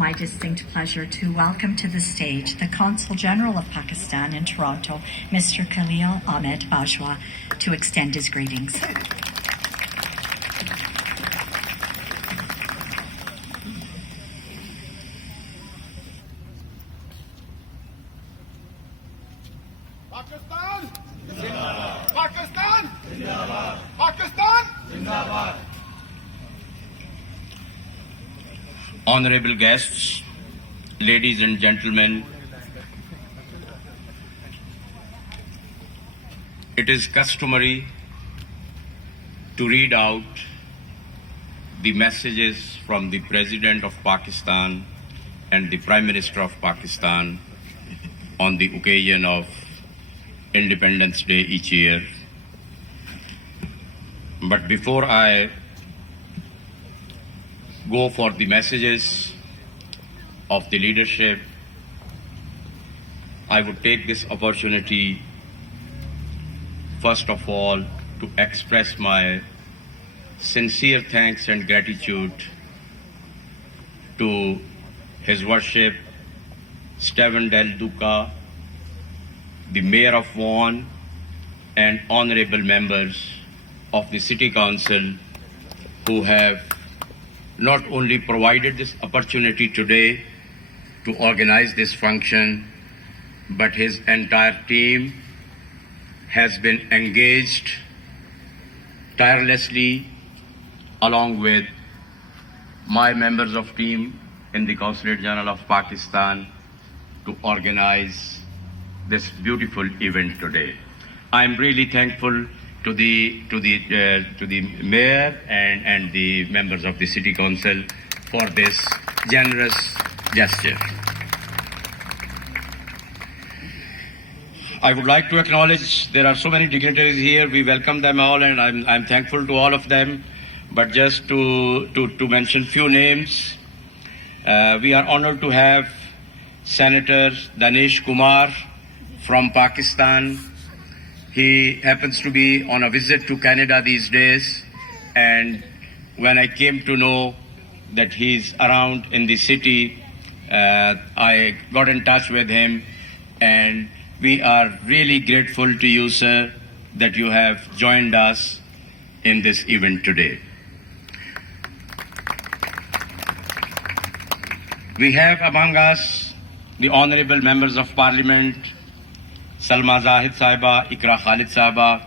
My distinct pleasure to welcome to the stage the Consul General of Pakistan in Toronto, Mr. Khalil Ahmed Bajwa, to extend his greetings. Pakistan! Zindabad! Pakistan! Zindabad! Pakistan! Zindabad! Honorable guests, ladies and gentlemen, it is customary to read out the messages from the President of Pakistan and the Prime Minister of Pakistan on the occasion of Independence Day each year. But before I go for the messages of the leadership, I would take this opportunity first of all to express my sincere thanks and gratitude to His Worship Stephen Del Duca, the Mayor of Vaughan, and honorable members of the City Council who have not only provided this opportunity today to organize this function, but his entire team has been engaged tirelessly along with my members of team in the Consulate General of Pakistan to organize this beautiful event today. I am really thankful to the mayor and the members of the City Council for this generous gesture. I would like to acknowledge there are so many dignitaries here. We welcome them all, and I'm thankful to all of them. But just to mention few names, we are honored to have Senator Danish Kumar from Pakistan. He happens to be on a visit to Canada these days, and when I came to know that he's around in the city, I got in touch with him, and we are really grateful to you, sir, that you have joined us in this event today. We have among us the honorable members of Parliament, Salma Zahid Sahiba, Ikra Khalid Sahiba.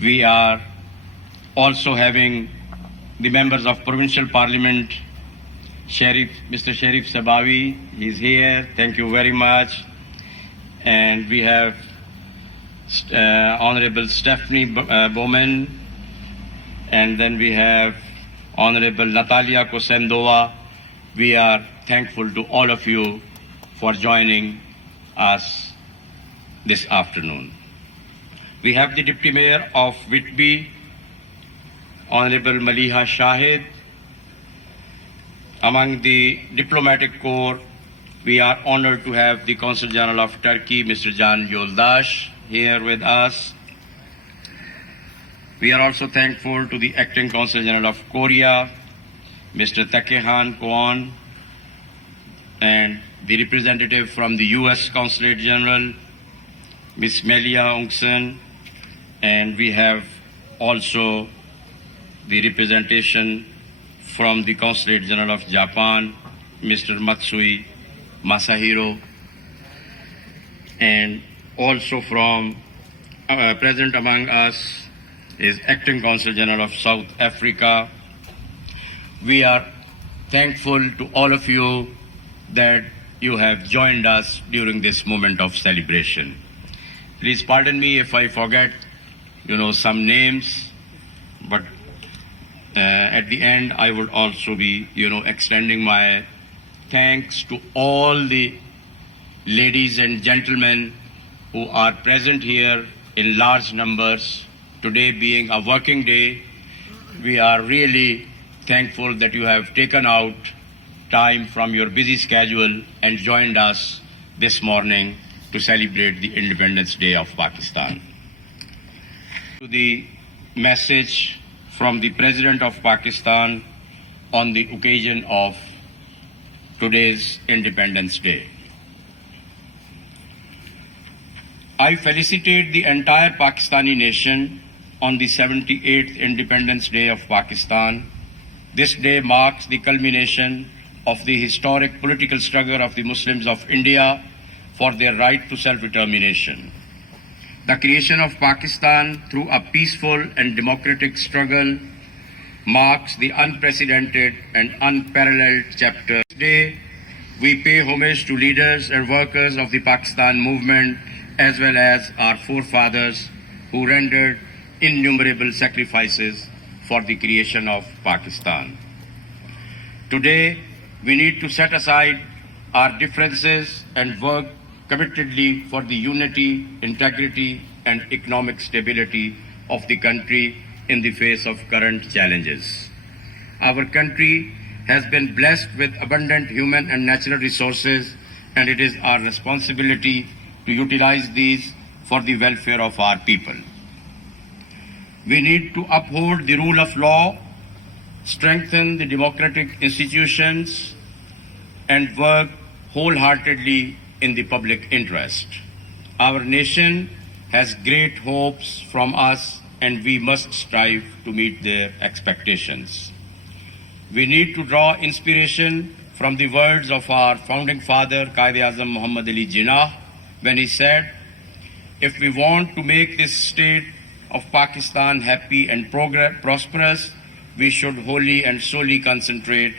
We are also having the members of Provincial Parliament, Mr. Sharif Sabawi, he's here, thank you very much. And we have Honorable Stephanie Bowman, and then we have Honorable Natalia Kosendova. We are thankful to all of you for joining us this afternoon. We have the Deputy Mayor of Whitby, Honorable Maliha Shahid. Among the diplomatic corps, we are honored to have the Consul General of Turkey, Mr. Can Yoldaş, here with us. We are also thankful to the Acting Consul General of Korea, Mr. Takehan Kwon, and the representative from the U.S. Consulate General, Ms. Melia Ungsen, and we have also the representation from the Consulate General of Japan, Mr. Matsui Masahiro, and also from present among us is Acting Consul General of South Africa. We are thankful to all of you that you have joined us during this moment of celebration. Please pardon me if I forget, some names, but at the end I would also be, extending my thanks to all the ladies and gentlemen who are present here in large numbers. Today being a working day, we are really thankful that you have taken out time from your busy schedule and joined us this morning to celebrate the Independence Day of Pakistan. To the message from the President of Pakistan on the occasion of today's Independence Day. I felicitate the entire Pakistani nation on the 78th Independence Day of Pakistan. This day marks the culmination of the historic political struggle of the Muslims of India for their right to self-determination. The creation of Pakistan through a peaceful and democratic struggle marks the unprecedented and unparalleled chapter. Today, we pay homage to leaders and workers of the Pakistan movement as well as our forefathers who rendered innumerable sacrifices for the creation of Pakistan. Today, we need to set aside our differences and work committedly for the unity, integrity, and economic stability of the country in the face of current challenges. Our country has been blessed with abundant human and natural resources, and it is our responsibility to utilize these for the welfare of our people. We need to uphold the rule of law, strengthen the democratic institutions, and work wholeheartedly in the public interest. Our nation has great hopes from us, and we must strive to meet their expectations. We need to draw inspiration from the words of our founding father, Quaid-e-Azam Muhammad Ali Jinnah, when he said, "If we want to make this state of Pakistan happy and prosperous, we should wholly and solely concentrate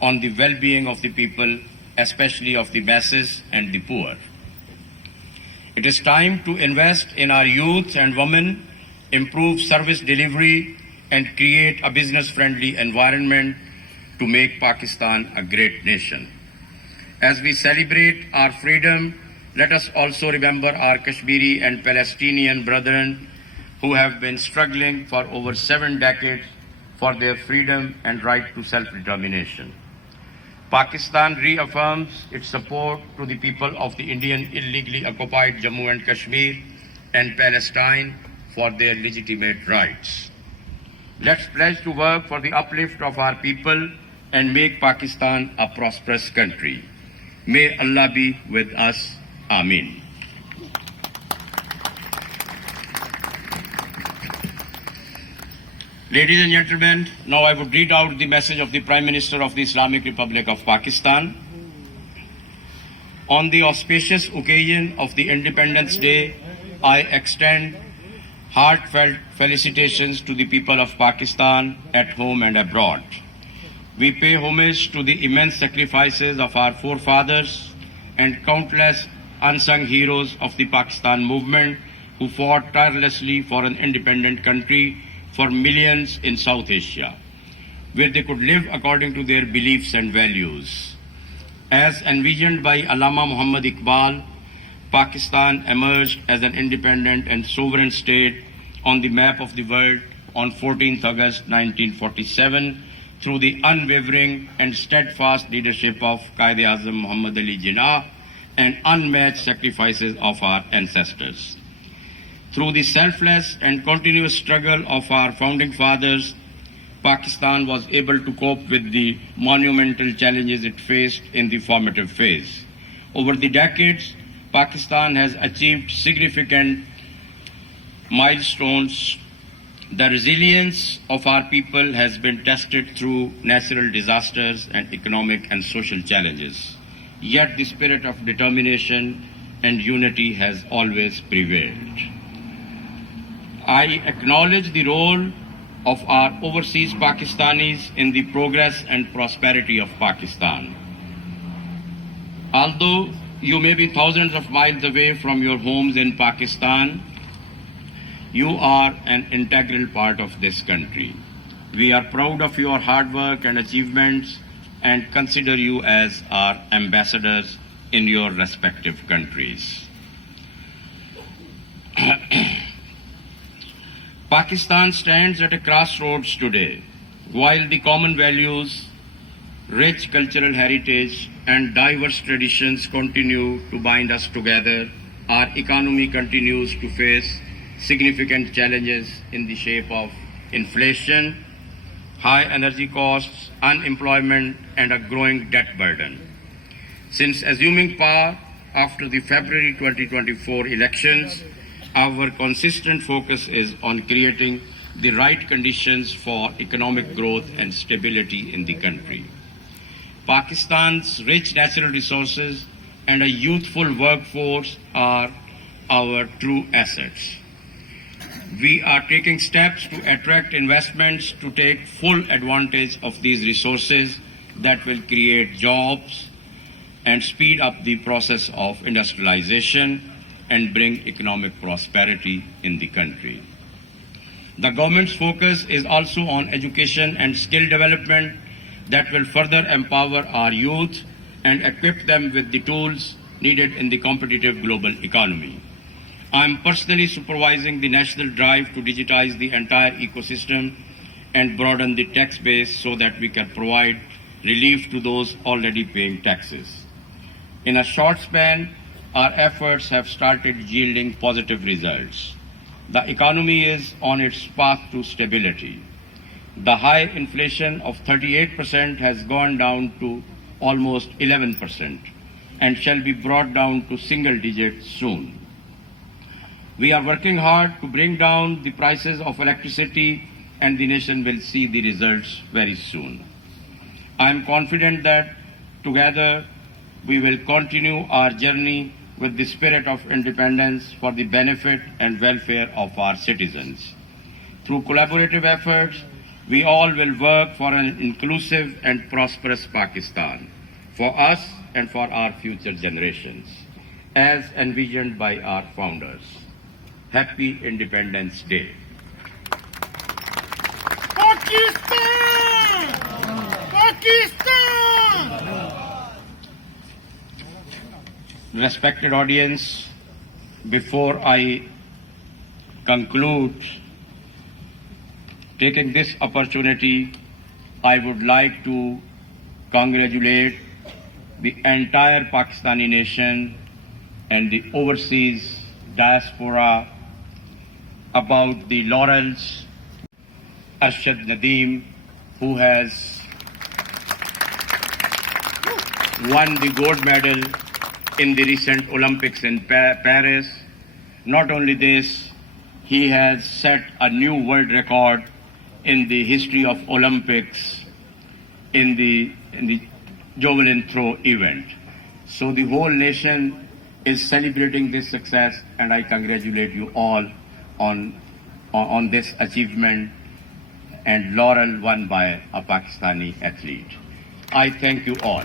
on the well-being of the people, especially of the masses and the poor." It is time to invest in our youth and women, improve service delivery, and create a business-friendly environment to make Pakistan a great nation. As we celebrate our freedom, let us also remember our Kashmiri and Palestinian brethren who have been struggling for over 7 decades for their freedom and right to self-determination. Pakistan reaffirms its support to the people of the Indian illegally occupied Jammu and Kashmir and Palestine for their legitimate rights. Let's pledge to work for the uplift of our people and make Pakistan a prosperous country. May Allah be with us. Amin. Ladies and gentlemen, now I would read out the message of the Prime Minister of the Islamic Republic of Pakistan. On the auspicious occasion of the Independence Day, I extend heartfelt felicitations to the people of Pakistan at home and abroad. We pay homage to the immense sacrifices of our forefathers and countless unsung heroes of the Pakistan movement who fought tirelessly for an independent country for millions in South Asia, where they could live according to their beliefs and values. As envisioned by Allama Muhammad Iqbal, Pakistan emerged as an independent and sovereign state on the map of the world on 14th August 1947 through the unwavering and steadfast leadership of Quaid-e-Azam Muhammad Ali Jinnah and unmatched sacrifices of our ancestors. Through the selfless and continuous struggle of our founding fathers, Pakistan was able to cope with the monumental challenges it faced in the formative phase. Over the decades, Pakistan has achieved significant milestones. The resilience of our people has been tested through natural disasters and economic and social challenges. Yet the spirit of determination and unity has always prevailed. I acknowledge the role of our overseas Pakistanis in the progress and prosperity of Pakistan. Although you may be thousands of miles away from your homes in Pakistan, you are an integral part of this country. We are proud of your hard work and achievements and consider you as our ambassadors in your respective countries. Pakistan stands at a crossroads today. While the common values, rich cultural heritage, and diverse traditions continue to bind us together, our economy continues to face significant challenges in the shape of inflation, high energy costs, unemployment, and a growing debt burden. Since assuming power after the February 2024 elections, our consistent focus is on creating the right conditions for economic growth and stability in the country. Pakistan's rich natural resources and a youthful workforce are our true assets. We are taking steps to attract investments to take full advantage of these resources that will create jobs and speed up the process of industrialization and bring economic prosperity in the country. The government's focus is also on education and skill development that will further empower our youth and equip them with the tools needed in the competitive global economy. I am personally supervising the national drive to digitize the entire ecosystem and broaden the tax base so that we can provide relief to those already paying taxes. In a short span, our efforts have started yielding positive results. The economy is on its path to stability. The high inflation of 38% has gone down to almost 11% and shall be brought down to single digits soon. We are working hard to bring down the prices of electricity, and the nation will see the results very soon. I am confident that together we will continue our journey with the spirit of independence for the benefit and welfare of our citizens. Through collaborative efforts, we all will work for an inclusive and prosperous Pakistan, for us and for our future generations, as envisioned by our founders. Happy Independence Day. Pakistan! Pakistan! Respected audience, before I conclude, taking this opportunity, I would like to congratulate the entire Pakistani nation and the overseas diaspora about the laurels. Arshad Nadeem, who has won the gold medal in the recent Olympics in Paris. Not only this, he has set a new world record in the history of Olympics in the javelin throw event. So the whole nation is celebrating this success, and I congratulate you all on this achievement and laurel won by a Pakistani athlete. I thank you all.